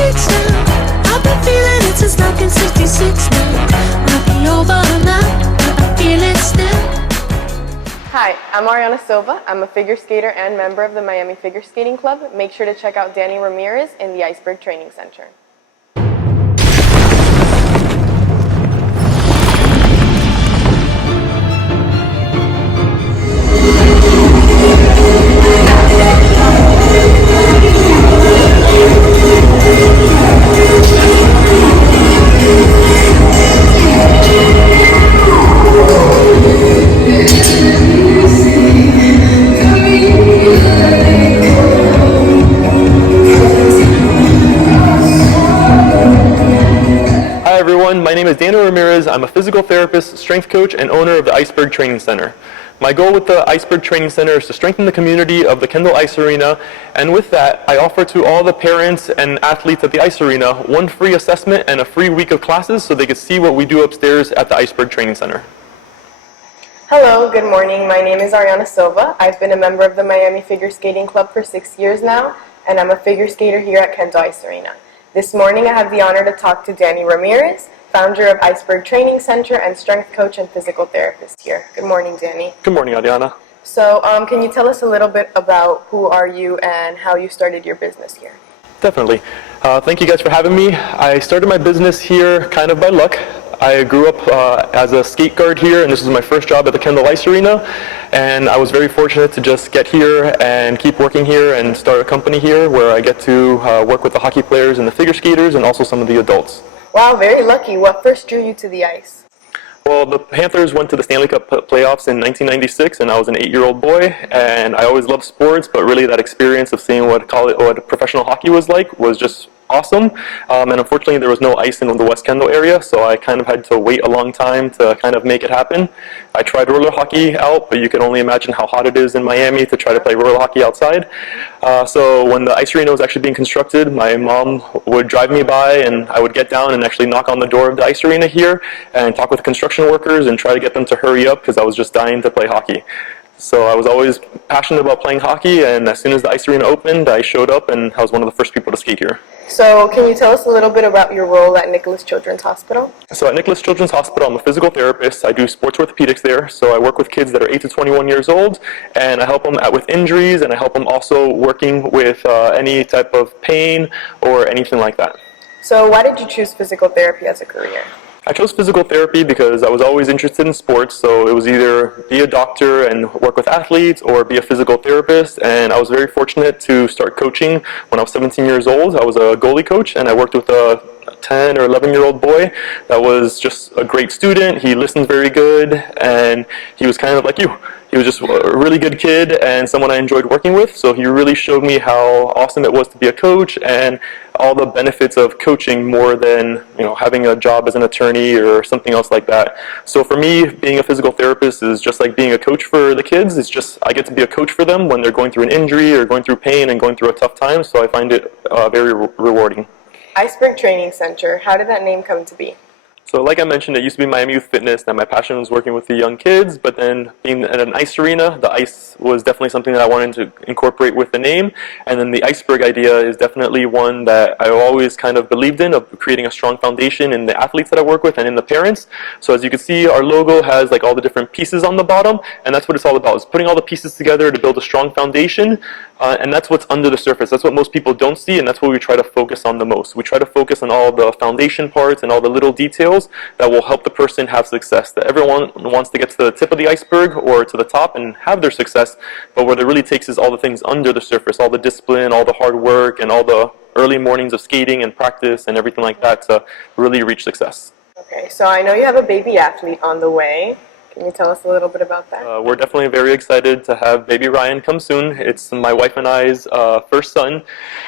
66 now. I've been feeling it since 1966 now. Might be over now, but I feel it still. Hi, I'm Ariana Silva. I'm a figure skater and member of the Miami Figure Skating Club. Make sure to check out Danny Ramirez in the Iceberg Training Center. Hi everyone, my name is Danny Ramirez. I'm a physical therapist, strength coach, and owner of the Iceberg Training Center. My goal with the Iceberg Training Center is to strengthen the community of the Kendall Ice Arena, and with that, I offer to all the parents and athletes at the Ice Arena one free assessment and a free week of classes so they can see what we do upstairs at the Iceberg Training Center. Hello, good morning. My name is Ariana Silva. I've been a member of the Miami Figure Skating Club for 6 years now, and I'm a figure skater here at Kendall Ice Arena. This morning I have the honor to talk to Danny Ramirez, founder of Iceberg Training Center and strength coach and physical therapist here. Good morning, Danny. Good morning, Ariana. So can you tell us a little bit about who are you and how you started your business here? Definitely. Thank you guys for having me. I started my business here kind of by luck. I grew up as a skate guard here, and this was my first job at the Kendall Ice Arena, and I was very fortunate to just get here and keep working here and start a company here where I get to work with the hockey players and the figure skaters and also some of the adults. Wow, very lucky. What first drew you to the ice? Well, the Panthers went to the Stanley Cup playoffs in 1996, and I was an 8-year-old boy, and I always loved sports, but really that experience of seeing what professional hockey was like was just awesome. And unfortunately, there was no ice in the West Kendall area, so I kind of had to wait a long time to kind of make it happen. I tried roller hockey out, but you can only imagine how hot it is in Miami to try to play roller hockey outside. So when the ice arena was actually being constructed, my mom would drive me by, and I would get down and actually knock on the door of the ice arena here and talk with construction workers and try to get them to hurry up because I was just dying to play hockey. So I was always passionate about playing hockey, and as soon as the ice arena opened, I showed up, and I was one of the first people to skate here. So can you tell us a little bit about your role at Nicholas Children's Hospital? So at Nicholas Children's Hospital, I'm a physical therapist. I do sports orthopedics there, so I work with kids that are 8 to 21 years old, and I help them with injuries, and I help them also working with any type of pain or anything like that. So why did you choose physical therapy as a career? I chose physical therapy because I was always interested in sports, so it was either be a doctor and work with athletes or be a physical therapist, and I was very fortunate to start coaching when I was 17 years old. I was a goalie coach, and I worked with a 10 or 11-year-old boy that was just a great student. He listened very good, and he was kind of like you. He was just a really good kid and someone I enjoyed working with, so he really showed me how awesome it was to be a coach and all the benefits of coaching more than having a job as an attorney or something else like that. So for me, being a physical therapist is just like being a coach for the kids. It's just I get to be a coach for them when they're going through an injury or going through pain and going through a tough time, so I find it very rewarding. Iceberg Training Center, how did that name come to be? So like I mentioned, it used to be Miami Youth Fitness, and my passion was working with the young kids, but then being at an ice arena, the ice was definitely something that I wanted to incorporate with the name, and then the iceberg idea is definitely one that I always kind of believed in, of creating a strong foundation in the athletes that I work with and in the parents. So as you can see, our logo has like all the different pieces on the bottom, and that's what it's all about, is putting all the pieces together to build a strong foundation, and that's what's under the surface. That's what most people don't see, and that's what we try to focus on the most. We try to focus on all the foundation parts and all the little details that will help the person have success. That everyone wants to get to the tip of the iceberg or to the top and have their success, but what it really takes is all the things under the surface, all the discipline, all the hard work, and all the early mornings of skating and practice and everything like that to really reach success. Okay, so I know you have a baby athlete on the way. Can you tell us a little bit about that? We're definitely very excited to have baby Ryan come soon. It's my wife and I's first son,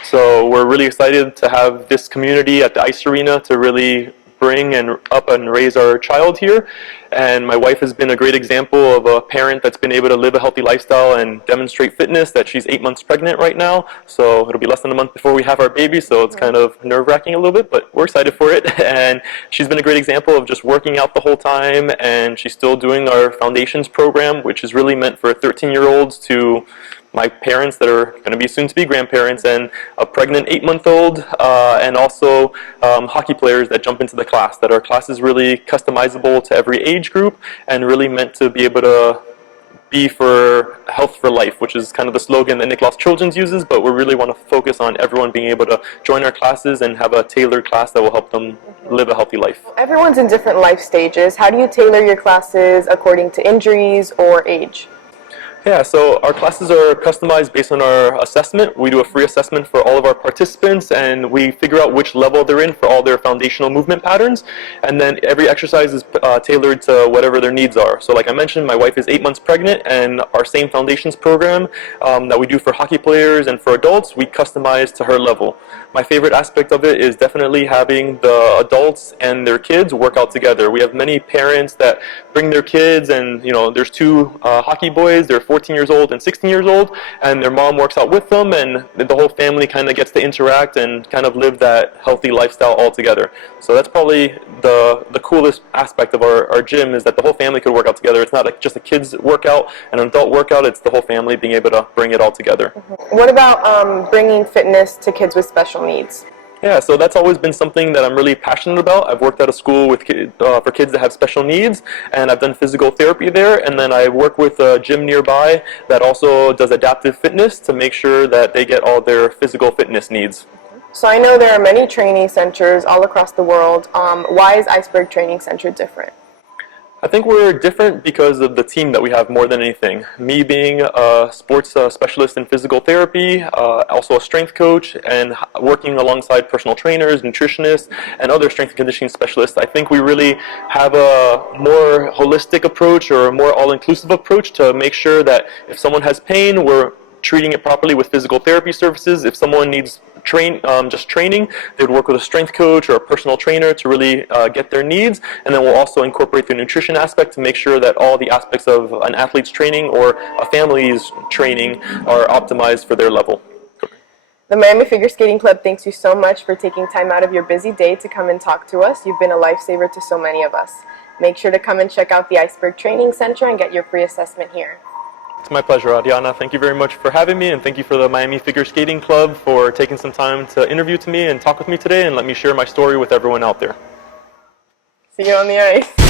so we're really excited to have this community at the ice arena to really bring and up and raise our child here. And my wife has been a great example of a parent that's been able to live a healthy lifestyle and demonstrate fitness. That she's 8 months pregnant right now, so it'll be less than a month before we have our baby, so it's kind of nerve-wracking a little bit, but we're excited for it. And she's been a great example of just working out the whole time, and she's still doing our foundations program, which is really meant for 13-year-olds to my parents that are going to be soon-to-be grandparents, and a pregnant 8-month-old, and also hockey players that jump into the class. That our class is really customizable to every age group and really meant to be able to be for health for life, which is kind of the slogan that Nicholas Children's uses, but we really want to focus on everyone being able to join our classes and have a tailored class that will help them live a healthy life. Everyone's in different life stages. How do you tailor your classes according to injuries or age? Yeah, so our classes are customized based on our assessment. We do a free assessment for all of our participants, and we figure out which level they're in for all their foundational movement patterns. And then every exercise is tailored to whatever their needs are. So like I mentioned, my wife is 8 months pregnant, and our same foundations program that we do for hockey players and for adults, we customize to her level. My favorite aspect of it is definitely having the adults and their kids work out together. We have many parents that bring their kids, and there's two hockey boys. They're 14 years old and 16 years old, and their mom works out with them, and the whole family kind of gets to interact and kind of live that healthy lifestyle all together. So that's probably the coolest aspect of our gym, is that the whole family could work out together. It's not like just a kid's workout and an adult workout, it's the whole family being able to bring it all together. What about bringing fitness to kids with special needs? Yeah, so that's always been something that I'm really passionate about. I've worked at a school with for kids that have special needs, and I've done physical therapy there, and then I work with a gym nearby that also does adaptive fitness to make sure that they get all their physical fitness needs. So I know there are many training centers all across the world. Why is Iceberg Training Center different? I think we're different because of the team that we have more than anything. Me being a sports specialist in physical therapy, also a strength coach, and working alongside personal trainers, nutritionists, and other strength and conditioning specialists, I think we really have a more holistic approach or a more all-inclusive approach to make sure that if someone has pain, we're treating it properly with physical therapy services. If someone needs just training, they would work with a strength coach or a personal trainer to really get their needs, and then we'll also incorporate the nutrition aspect to make sure that all the aspects of an athlete's training or a family's training are optimized for their level. The Miami Figure Skating Club thanks you so much for taking time out of your busy day to come and talk to us. You've been a lifesaver to so many of us. Make sure to come and check out the Iceberg Training Center and get your free assessment here. It's my pleasure, Adriana. Thank you very much for having me, and thank you for the Miami Figure Skating Club for taking some time to interview me and talk with me today and let me share my story with everyone out there. See you on the ice.